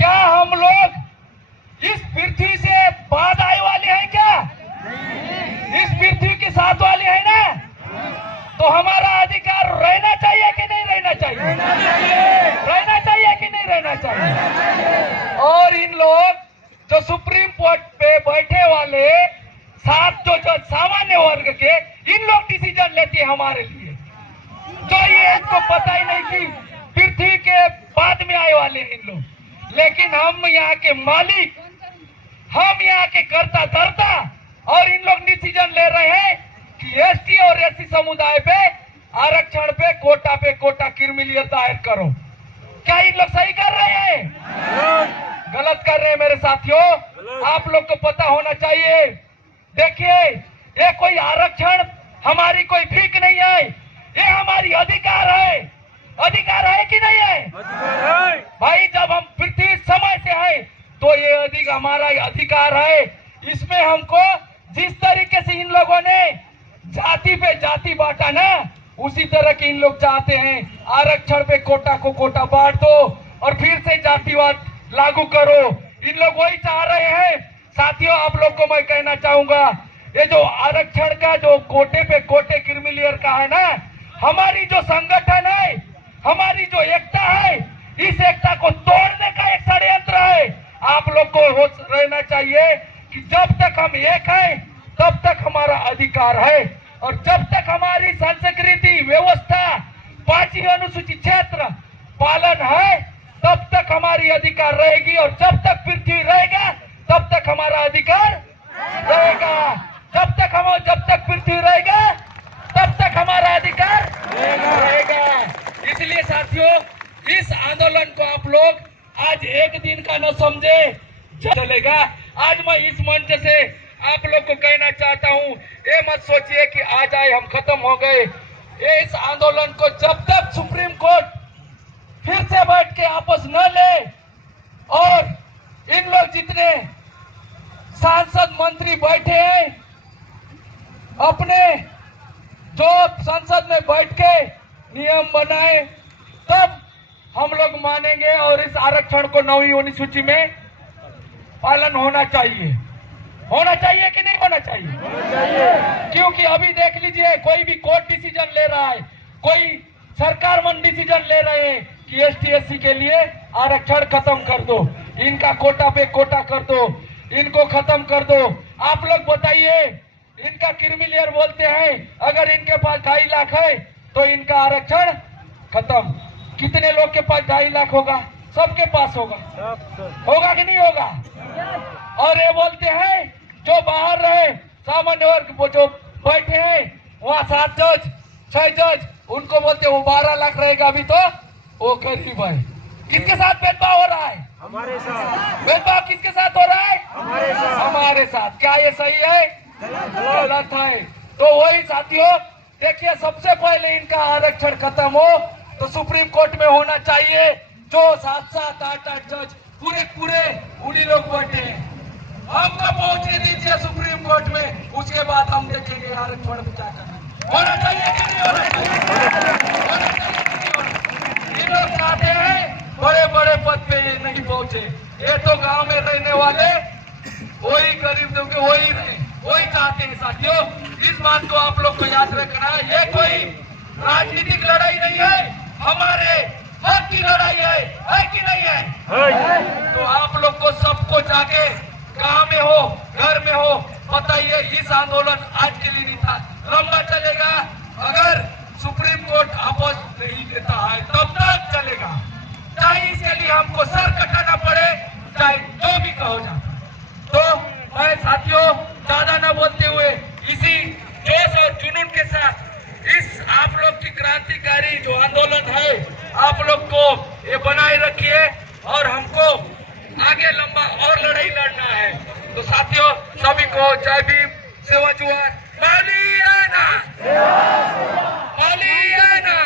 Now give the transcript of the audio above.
क्या हम लोग इस पृथ्वी से बाद आए वाले हैं क्या? इस पृथ्वी के साथ वाले हैं ना? तो हमारा अधिकार रहना चाहिए कि नहीं रहना चाहिए? रहना चाहिए कि नहीं रहना चाहिए? और इन लोग जो सुप्रीम कोर्ट पे बैठे वाले 7 जो सामान्य वर्ग के, इन लोग डिसीजन लेते हैं हमारे लिए। तो ये इनको पता ही नहीं कि पृथ्वी के बाद में आए वाले इन लोग, लेकिन हम यहाँ के मालिक, हम यहाँ के कर्ता धर्ता, और इन लोग डिसीजन ले रहे हैं कि एसटी और एससी समुदाय पे आरक्षण पे कोटा क्रिमिनल दायर करो। क्या इन लोग सही कर रहे हैं? गलत कर रहे हैं मेरे साथियों। आप लोग को पता होना चाहिए। देखिए, ये कोई आरक्षण हमारी कोई भीख नहीं है, ये हमारी अधिकार है। अधिकार है कि नहीं है? भाई, जब हम पृथ्वी समय से है तो ये हमारा अधिकार है। इसमें हमको जिस तरीके से इन लोगों ने जाति पे जाति बांटा ना, उसी तरह के इन लोग चाहते हैं आरक्षण पे कोटा को कोटा बांट दो और फिर से जातिवाद लागू करो। इन लोग वही चाह रहे हैं। साथियों, आप लोग को मैं कहना चाहूंगा, ये जो आरक्षण का जो कोटे पे कोटे क्रिमिनल का है ना, हमारी जो संगठन है, हमारी जो एकता है, इस एकता को तोड़ने का एक षड्यंत्र है। आप लोग को होश रहना चाहिए कि जब तक हम एक हैं तब तक हमारा अधिकार है, और जब तक हमारी संस्कृति व्यवस्था 5वीं अनुसूचित क्षेत्र पालन है तब तक हमारी अधिकार रहेगी, और जब तक पृथ्वी रहेगा तब तक हमारा अधिकार रहेगा। जब तक पृथ्वी रहेगा तब तक हमारा अधिकार रहेगा। इसलिए साथियों, इस आंदोलन को आप लोग आज एक दिन का न समझे चलेगा। आज मैं इस मंच से आप लोग को कहना चाहता हूँ, ये मत सोचिए कि आज आए हम खत्म हो गए। इस आंदोलन को जब तक सुप्रीम कोर्ट फिर से बैठ के आपस न ले, और इन लोग जितने सांसद मंत्री बैठे हैं अपने जो संसद में बैठ के नियम बनाए, तब हम लोग मानेंगे और इस आरक्षण को 9वीं अनुसूची में पालन होना चाहिए। होना चाहिए कि नहीं होना चाहिए? होना चाहिए। क्योंकि अभी देख लीजिए, कोई भी कोर्ट डिसीजन ले रहा है, कोई सरकार मन डिसीजन ले रहे हैं कि एसटी एससी के लिए आरक्षण खत्म कर दो, इनका कोटा पे कोटा कर दो, इनको खत्म कर दो। आप लोग बताइए, इनका क्रिमिनल बोलते हैं अगर इनके पास 2.5 लाख है तो इनका आरक्षण खत्म। कितने लोग के पास 2.5 लाख होगा? सबके पास होगा। होगा कि नहीं होगा? और ये बोलते हैं जो बाहर रहे सामान्य वर्ग, वो जो बैठे हैं वहाँ 7 जज 6 जज, उनको बोलते हैं वो 12 लाख रहेगा अभी तो वो गरीब है। किसके साथ भेदभाव हो रहा है? हमारे साथ। भेदभाव किसके साथ हो रहा है? हमारे साथ। हमारे साथ। क्या ये सही है? गलत है। तो वही साथियों, देखिए, सबसे पहले इनका आरक्षण खत्म हो तो सुप्रीम कोर्ट में होना चाहिए। जो 7-7 8-8 जज पूरे उन्हीं लोग बैठे हैं, हमको पहुंचे दीजिए सुप्रीम कोर्ट में, उसके बाद हम देखेंगे आरक्षण में क्या करना। होना चाहिए कि नहीं होना चाहिए? होना चाहिए कि नहीं होना चाहिए? इन लोग चाहते हैं बड़े बड़े पद पे ये नहीं पहुंचे। ये तो गांव में रहने वाले वही गरीब लोग वही रहे, वही चाहते हैं। साथियों, इस बात को आप लोग को याद रखना है। ये कोई राजनीतिक लड़ाई नहीं है, हमारे हक की लड़ाई है कि नहीं है? तो आप लोग को सबको जाके गांव में हो, घर में हो, बताइए। इस आंदोलन आज के लिए नहीं था, लंबा चलेगा। अगर सुप्रीम कोर्ट आपस नहीं देता है तब तक चलेगा, चाहे इसके लिए हमको सर कटाना पड़े, चाहे जो भी कहो जाता। तो मैं साथियों, ज्यादा न बोलते हुए इसी जोश और जुनून के साथ इस आप लोग की क्रांतिकारी जो आंदोलन है, आप लोग को ये बनाए रखिए, और हमको आगे लंबा और लड़ाई लड़ना है। तो साथियों, सभी को जय भीम, सेवा जुहार। मालियाना, मालियाना।